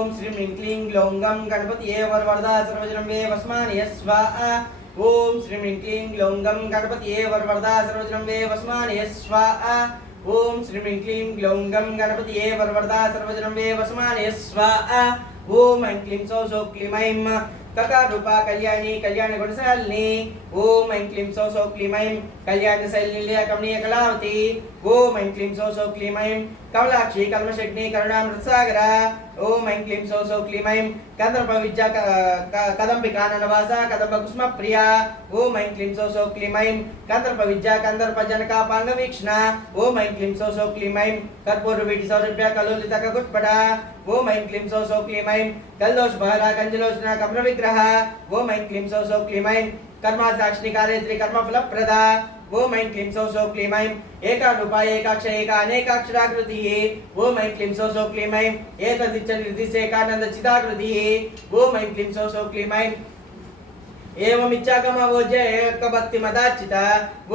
ओम श्री ह्रीं क्लीं ग्लौं गं गणपतये वरवरदा सर्वजनं मे वस्मानि स्वाहा। ओम श्री ह्रीं क्लीं ग्लौं गं गणपतये वरवरदा सर्वजनं मे वस्मानि स्वाहा। ओम श्री ह्रीं क्लीं ग्लौं गं गणपतये वरवरदा सर्वजनं मे वस्मानि स्वाहा। ओम ऐं क्लीं सौः सौः क्लीं ऐं ककारूपा कल्याणी कल्याण गुणशालिनी। ओम ऐं क्लीं सौः सौः क्लीं ऐं कल्याणशैलिनी कमनीय कलावती। ओम ऐं क्लीं सौः सौः क्लीं ऐं कमलाक्षी कल्मषग्नि करुणामृतसागरा। ओम ऐं क्लीं सौः सौः क्लीं ऐं कदम्ब विद्या कदम्बिकाननवासा कदम्ब कुसुम प्रिया। ओम ऐं क्लीं सौः सौः क्लीं ऐं कंदर्प विद्या कंदर्प जनकापांगवीक्षणा। ओम ऐं क्लीं सौः सौः क्लीं ऐं कर्पूरवीटी सौरभ्य कलोलित ककुट्पटा। ओम ऐं क्लीं सौः सौः क्लीं ऐं कल्लोष बहरा कंजलोचना कम्र विग्रह। ओम ऐं क्लीं सौः सौः क्लीं ऐं कर्मा साक्षिणी कार्यत्री कर्म फलप्रदा। ओम ऐं क्लीं सौः सौः क्लीं ऐं एकारूपा एकाक्ष एका अनेकाक्षराकृतिः। ओम ऐं क्लीं सौः सौः क्लीं ऐं एतदिच्छ निर्दिशेकानंद चिदाकृतिः। ओम ऐं क्लीं सौः सौः क्लीं ऐं एवमिच्छाकमवोज्य एकभक्तिमदाचिता।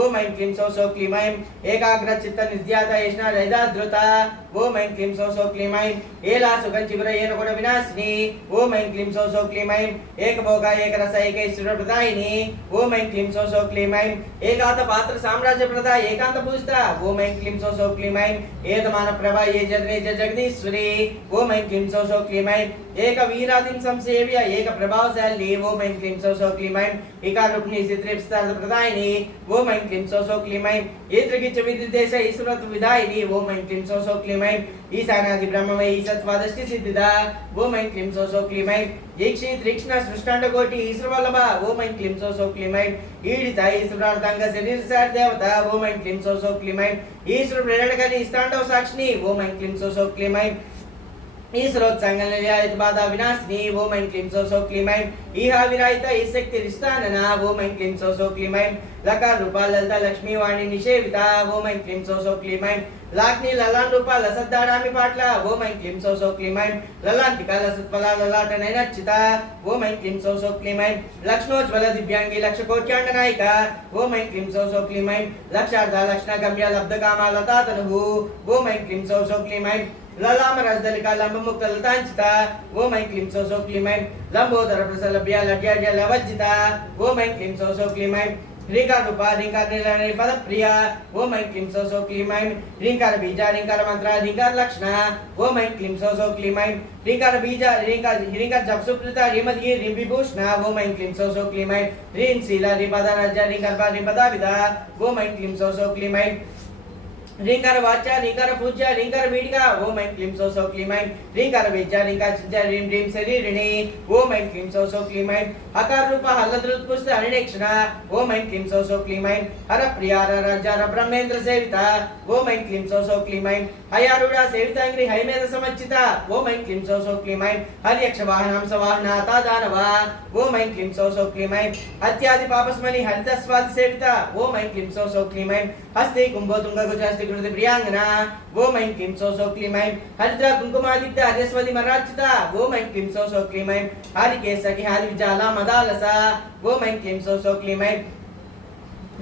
ओम ऐं क्लीं सौः सौः क्लीं ऐं एकाग्रचित्त निर्ध्याता येष्णा रैदाधृता। ओम ऐं क्लीं सौः सौः क्लीं ऐं एलासुगञ्चिगुर येनगुण विनाशिनी। ओम ऐं क्लीं सौः सौः क्लीं ऐं एकभोगा एकरस एकैश्वर्यप्रदायिनी। ओम ऐं क्लीं सौः सौः क्लीं ऐं एकान्तपात्र साम्राज्यप्रदा एकान्त पूजिता। ओम ऐं क्लीं सौः सौः क्लीं ऐं एतमानप्रभा ये जगने जगदीश्वरी। ओम ऐं क्लीं सौः सौः क्लीं ऐं एकवीरादिं संसेव्य एकप्रभावशालिनी। ओम ऐं क्लीं सौः सौः क्लीं ऐं एकारूपिणी सिद्धिप्रदायिनी। ओम ऐं क्लीं सौः सौः क्लीं ऐं ईदृगिच विदिदेश ईश्वरत्व विदायिनी। ओम ऐं क्लीं सौः सौः क्लीं ऐं ईशानादि ब्रह्ममयी सत्त्वादष्टि सिद्धिदा। ओम ऐं क्लीं सौः सौः क्लीं ऐं ईक्षि तीक्ष्ण सृष्टांडकोटि ईश्वरवल्लभा। ओम ऐं क्लीं सौः सौः क्लीं ऐं ईडिता ईश्वरार्धांग शरीरसार देवता। ओम ऐं क्लीं सौः सौः क्लीं ऐं ईश्वर प्रेरणकनि स्तांडव साक्षिणी। ओम ऐं क्लीं सौः सौः क्लीं ऐं ईश्वरोत्संगनिलयायित बाधा विनाशिनी। ओम ऐं क्लीं सौः सौः क्लीं ऐं इहा विरायिता ईशक्ति रिष्टानना। ओम ऐं क्लीं सौः सौः क्लीं ऐं लकार रूपा ललिता लक्ष्मी वाणी निषेविता। ओम ऐं क्लीं सौः सौः क्लीं ऐं लाक्नी ललाट रूपा लसद्दाडामि पाटला। ओम ऐं क्लीं सौः सौः क्लीं ऐं ललांटिका लसत्फला ललाट नयनच्चिता। ओम ऐं क्लीं सौः सौः क्लीं ऐं लक्ष्मोज्ज्वल दिव्यांगी लक्षकोट्याण्डनायिका। ओम ऐं क्लीं सौः सौः क्लीं ऐं लक्षार्धा लक्ष्णगम्या लब्धकामा लता तनुः। ओम ऐं क्लीं सौः सौः क्लीं ऐं ललाम रजदलिका लंब मुक्त लतांचिता। ओम ऐं क्लीं सौः सौः क्लीं ऐं लंबोदर प्रसलभ्या लड्याड्या लवज्जिता। ओम ऐं क्लीं सौः सौः क्लीं ऐं ह्रींकार रूपा ह्रींकार नीलहरि पदप्रिया। ओम ऐं क्लीं सौः सौः क्लीं ऐं ह्रींकार बीजा ह्रींकार मंत्रा ह्रींकार लक्षणा। ओम ऐं क्लीं सौः सौः क्लीं ऐं ह्रींकार बीजा ह्रींकार जप सुप्रीता ह्रीमती ह्रीं विभूषणा। ओम ऐं क्लीं सौः सौः क्लीं ऐं ह्रीं शीला ह्रीपदा राजा ह्रींकार ह्रीपदा विदा। ओम ऐं क्लीं सौः सौः क्लीं ऐं ह्रींकार वाचा ह्रींकार पूज्या ह्रींकार बीडगा। ओम ऐं क्लीं सौः सौः क्लीं ऐं ह्रींकार वेज्जा ह्रींकार चिज्जा ह्रीं ह्रीं शरीरिणी। ओम ऐं क्लीं सौः सौः क्लीं ऐं हकार रूपा हल्लद्रुतपुष्ट हरिणेक्षणा। ओम ऐं क्लीं सौः सौः क्लीं ऐं हरप्रिया हरराजा हरब्रह्मेन्द्र सेविता। ओम ऐं क्लीं सौः सौः क्लीं ऐं हयारूढ़ा सेवितांग्री हयमेध समच्चिता। ओम ऐं क्लीं सौः सौः क्लीं ऐं हर्यक्ष वाहनं सवाहनाता दानवा। ओम ऐं क्लीं सौः सौः क्लीं ऐं हत्यादि पापस्मनि हरितस्वादि सेविता। ओम ऐं क्लीं सौः सौः क्लीं ऐं हस्ते कुंभोतुंग कुचहस्ते कृति प्रियांगना। ओम ऐं क्लीं सौः सौः क्लीं ऐं हरिद्रा कुंकुमादित्य हर्यस्वति मरार्चिता। ओम ऐं क्लीं सौः सौः क्लीं ऐं हरिकेशकी हरिविजाला मदालसा। ओम ऐं क्लीं सौः सौः क्लीं ऐं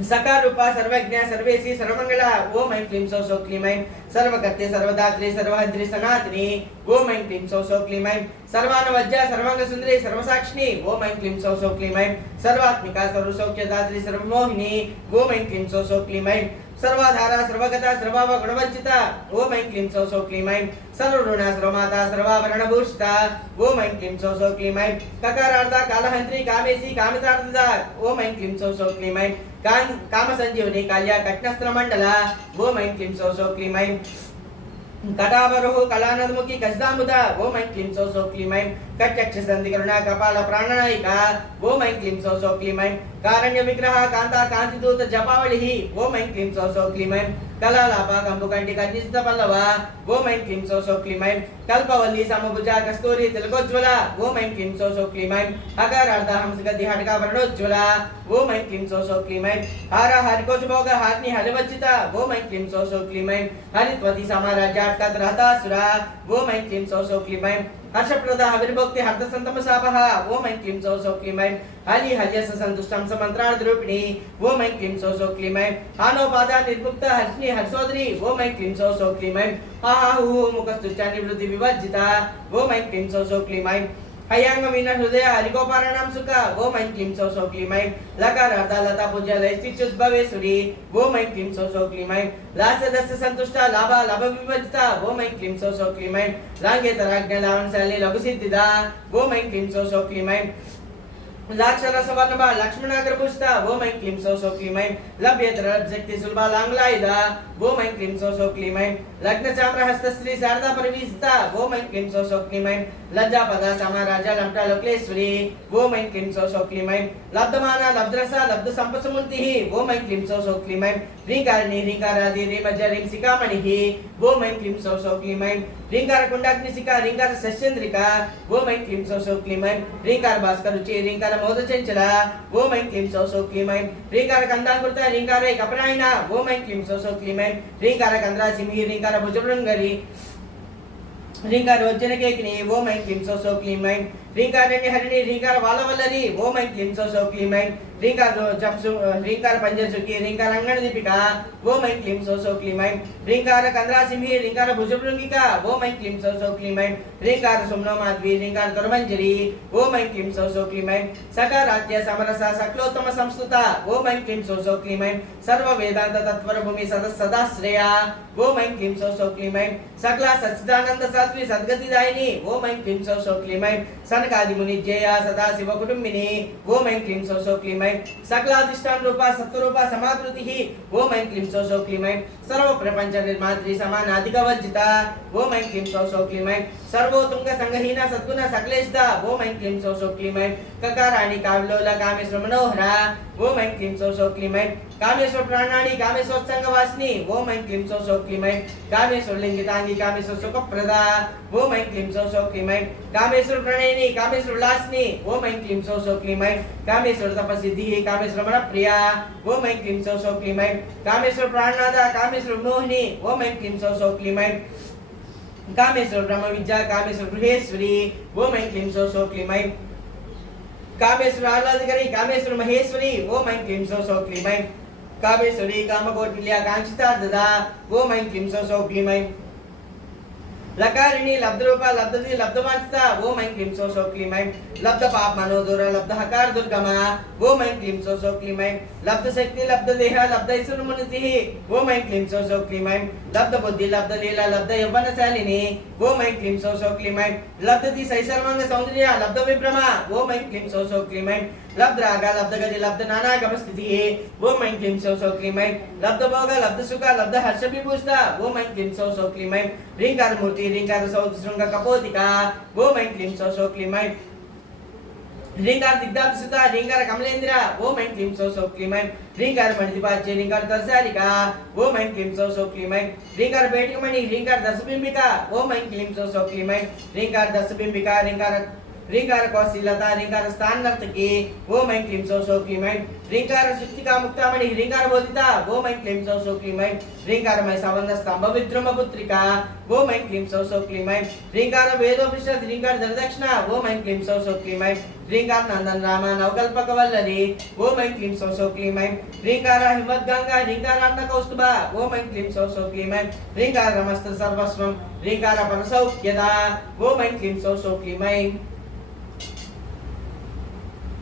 सकार रूपा सर्वज्ञ सर्वेशी सर्वमंगला। ओम ऐं क्लीं सौः सौः क्लीं ऐं सर्वकर्ते सर्वदात्री सर्वहद्री सनातनी। ओम ऐं क्लीं सौः सौः क्लीं ऐं सर्वानवज्जा सर्वांग सुंदरी सर्वसाक्षिणी। ओम ऐं क्लीं सौः सौः क्लीं ऐं सर्वात्मिका सर्वसौख्यदात्री सर्वमोहिनी। ओम ऐं क्लीं सौः सौः क्लीं ऐं सर्वाधारा सर्वगता सर्वाव गुणवंचिता। ओम ऐं क्लीं सौः सौः क्लीं ऐं सर्वऋणा सर्वमाता सर्वाभरणभूषिता। ओम ऐं क्लीं सौः सौः क्लीं ऐं ककारार्धा कालहंत्री कामेशी कामितार्थदा। ओम ऐं क्लीं सौः सौः क्लीं ऐं काम संजीवनी काल्या कटनस्त्र मंडला। ओम ऐं क्लीं सौः सौः क्लीं ऐं कटावरोह कलानदमुखी कशदामुदा। ओम ऐं क्लीं सौः सौः क्लीं ऐं कटचक्ष संधि करुणा कपाल प्राणनायिका। ओम ऐं क्लीं सौः सौः क्लीं ऐं कारण्य विग्रह कांता कांतिदूत जपावलिः। ओम ऐं क्लीं सौः सौः क्लीं ऐं कलालापा कंबुकंटिका निशित पल्लवा। ओम ऐं क्लीं सौः सौः क्लीं ऐं कल्पवल्ली समभुजा कस्तूरी तिलकोज्ज्वला। ओम ऐं क्लीं सौः सौः क्लीं ऐं हकारार्धा हंसगति हटका वर्णोज्ज्वला। ओम ऐं क्लीं सौः सौः क्लीं ऐं हार हरिकोशभोग हारिणी हरिवज्जिता। ओम ऐं क्लीं सौः सौः क्लीं ऐं हरित्वती समाराज्यात्कत रहतासुरा। ओम ऐं क्लीं सौः सौः क्लीं ऐं हर्षप्रदः विर्भक्ति हर्षसन्तमशापः ओम ऐं क्लीं सौः सौः क्लीं ऐं हलि हल्यस संतुष्टं समन्त्रार्धरूपिणी ओम ऐं क्लीं सौः सौः क्लीं ऐं हानोपादा निर्मुक्त हर्षिणी हर्षोदरी ओम ऐं क्लीं सौः सौः क्लीं ऐं आहुः मुखस्तुत्या निवृत्ति विवर्जिता ओम ऐं क्लीं सौः सौः क्लीं ऐं हयांग वीणा हृदय हरिगोपाराणाम सुख ओम ऐं क्लीं सौः सौः क्लीं ऐं लकार अर्धा लता पूज्य लयस्थित्युद्भवेश्वरी ओम ऐं क्लीं सौः सौः क्लीं ऐं लास्य दस्य संतुष्टा लाभा लाभ विवर्जिता ओम ऐं क्लीं सौः सौः क्लीं ऐं लांगेतराज्ञ लावणशाली लघु सिद्धिदा ओम ऐं क्लीं सौः सौः क्लीं ऐं लाक्षरसवर्णभा लक्ष्मणाग्रभूषिता ओम ऐं क्लीं सौः सौः क्लीं ऐं लभ्येतरशक्ति सुलभा लांगलायुधा ओम ऐं क्लीं सौः सौः क्लीं ऐं लग्नचाम्रहस्तश्री शारदा परिवीसिता ओम ऐं क्लीं सौः सौः क्लीं ऐं लज्जापदा समाराजा लम्टा लोकेश्वरी ओम ऐं क्लीं सौः सौः क्लीं ऐं लब्धमाना लब्धरसा लब्ध संपत्समुन्तिः ओम ऐं क्लीं सौः सौः क्लीं ऐं ह्रींकारिणी ह्रींकारादि ह्रीमज्ज ह्रीं शिखामणिः ओम ऐं क्लीं सौः सौः क्लीं ऐं ह्रींकारकुण्डाग्निशिखा ह्रींकार शस्येन्द्रिका ओम ऐं क्लीं सौः सौः क्लीं ऐं ह्रींकार भास्करुचि ह्रींकार मोदचञ्चला ओम ऐं क्लीं सौः सौः क्लीं ऐं ह्रींकार कन्दाङ्कृता ह्रींकार कपरायिणा ओम ऐं क्लीं सौः सौः क्लीं ऐं ह्रींकार कन्द्रासिंही ह्रींकार भुजभृङ्गरी ह्रींकार वज्रकेकिनी ओम ऐं क्लीं सौः सौः क्लीं ऐं ह्रींकारण्य हरिणी ह्रींकार वालवल्लरी ओम ऐं क्लीं सौः सौः क्लीं ऐं ह्रींकार पंजसुखी ह्रींकार अंगणदीपिका ओम ऐं क्लीं सौः सौः क्लीं ऐं ह्रींकार कन्द्रासिंही ह्रींकार भुजभृङ्गिका ओम ऐं क्लीं सौः सौः क्लीं ऐं ह्रींकार सुम्नमाध्वी ह्रींकार दुर्मञ्जरी ओम ऐं क्लीं सौः सौः क्लीं ऐं सकारात्य समरसा सकलोत्तम संस्तुता ओम ऐं क्लीं सौः सौः क्लीं ऐं सर्व वेदांत तत्वर भूमि सदा श्रेया ओम ऐं क्लीं सौः सौः क्लीं ऐं सकला सच्चिदानंद सात्वी सद्गतिदायिनी ओम ऐं क्लीं सौः सौः क्लीं ऐं सनकादि मुनि जया सदा शिव कुटुंबिनी ओम ऐं क्लीं सौः सौः क्लीं ऐं सकलाधिष्ठान रूपा सत्वरूपा समाकृतिः ओम ऐं क्लीं सौः सौः क्लीं ऐं सर्व प्रपंच निर्मात्री समानाधिकवर्जिता ओम ऐं क्लीं सौः सौः क्लीं ऐं सर्वोत्तुंग संगहीना सद्गुण सकलेशदा ओम ऐं क्लीं सौः सौः क्लीं ऐं ककाराणि काव्लोला कामेश्वर मनोहरा ओम ऐं क्लीं सौः सौः क्लीं ऐं कामेश्वर प्राणाणि कामेश्वर संगवासिनी ओम ऐं क्लीं सौः सौः क्लीं ऐं कामेश्वर लिंगितांगी कामेश्वर सुखप्रदा ओम ऐं क्लीं सौः सौः क्लीं ऐं कामेश्वर प्रणयिनी कामेश्वर उल्लासिनी ओम ऐं क्लीं सौः सौः क्लीं ऐं कामेश्वर तपसिद्धिः कामेश्वर मनप्रिया ओम ऐं क्लीं सौः सौः क्लीं ऐं कामेश्वर प्राणनादा कामेश्वर मोहिनी ओम ऐं क्लीं सौः सौः क्लीं ऐं कामेश्वर ब्रह्म विद्या कामेश्वर गृहेश्वरी ओम ऐं क्लीं सौः सौः क्लीं ऐं कामेश्वर आह्लादकरी कामेश्वर महेश्वरी ओम ऐं क्लीं सौः सौः क्लीं ऐं कामेश्वरी कामकोटिल्या कांक्षितार्थदा ओम ऐं क्लीं सौः सौः क्लीं ऐं लकारिणी लब्धरूपा लब्धति लब्धवांछिता ओम ऐं क्लीं सौः सौः क्लीं ऐं लब्ध पाप मनोदूर लब्ध हकार दुर्गमा ओम ऐं क्लीं सौः सौः क्लीं ऐं लब्ध शक्ति लब्ध देह लब्ध ईश्वर मुनितिः ओम ऐं क्लीं सौः सौः क्लीं ऐं लब्ध बुद्धि लब्ध लीला लब्ध यौवनशालिनी ओम ऐं क्लीं सौः सौः क्लीं ऐं लब्धति सैसर्वांग सौंदर्य लब्ध विभ्रमा ओम ऐं क्लीं सौः सौः क्लीं ऐं लब्ध राग लब्ध गति लब्ध नाना गम स्थितिः ओम ऐं क्लीं सौः सौः क्लीं ऐं लब्ध भोग लब्ध सुख लब्ध हर्ष विभूषिता ओम ऐं क्लीं सौः सौः क्लीं ऐं ह्रींकार मूर्ति ह्रींकार सौध शृंग कपोतिका ओम ऐं क्लीं सौः सौः क्लीं ऐं ह्रींकार दिग्धाभिसुता ह्रींकार कमलेन्द्र ओम ऐं क्लीं सौः सौः क्लीं ऐं ह्रींकार मणिपाच्य ह्रींकार तरसारिका ओम ऐं क्लीं सौः सौः क्लीं ऐं ह्रींकार बेटिकमणि ह्रींकार दशबिंबिका ओम ऐं क्लीं सौः सौः क्लीं ऐं ह्रींकार दशबिंबिका ह्रींकार कौशीलता ह्रींकार स्थान नर्तकी ओम ऐं क्लीं सौः सौः क्लीं ऐं ह्रींकार सुष्टिका मुक्तामणि ह्रींकार बोधिता ओम ऐं क्लीं सौः सौः क्लीं ऐं ह्रींकार महिषावन्द स्तंभ विद्रुम पुत्रिका ओम ऐं क्लीं सौः सौः क्लीं ऐं ह्रींकार वेदोपनिषद ह्रींकार दरदक्षिणा ओम ऐं क्लीं सौः सौः क्लीं ऐं ह्रींकार नंदन राम नवकल्पकवल्लरी ओम ऐं क्लीं सौः सौः क्लीं ऐं ह्रींकार हिमवद्गंगा ह्रींकार अन्नकौस्तुभा ओम ऐं क्लीं सौः सौः क्लीं ऐं ह्रींकार नमस्ते सर्वस्वं ह्रींकार परसौख्यदा ओम ऐं क्लीं सौः सौः क्लीं ऐं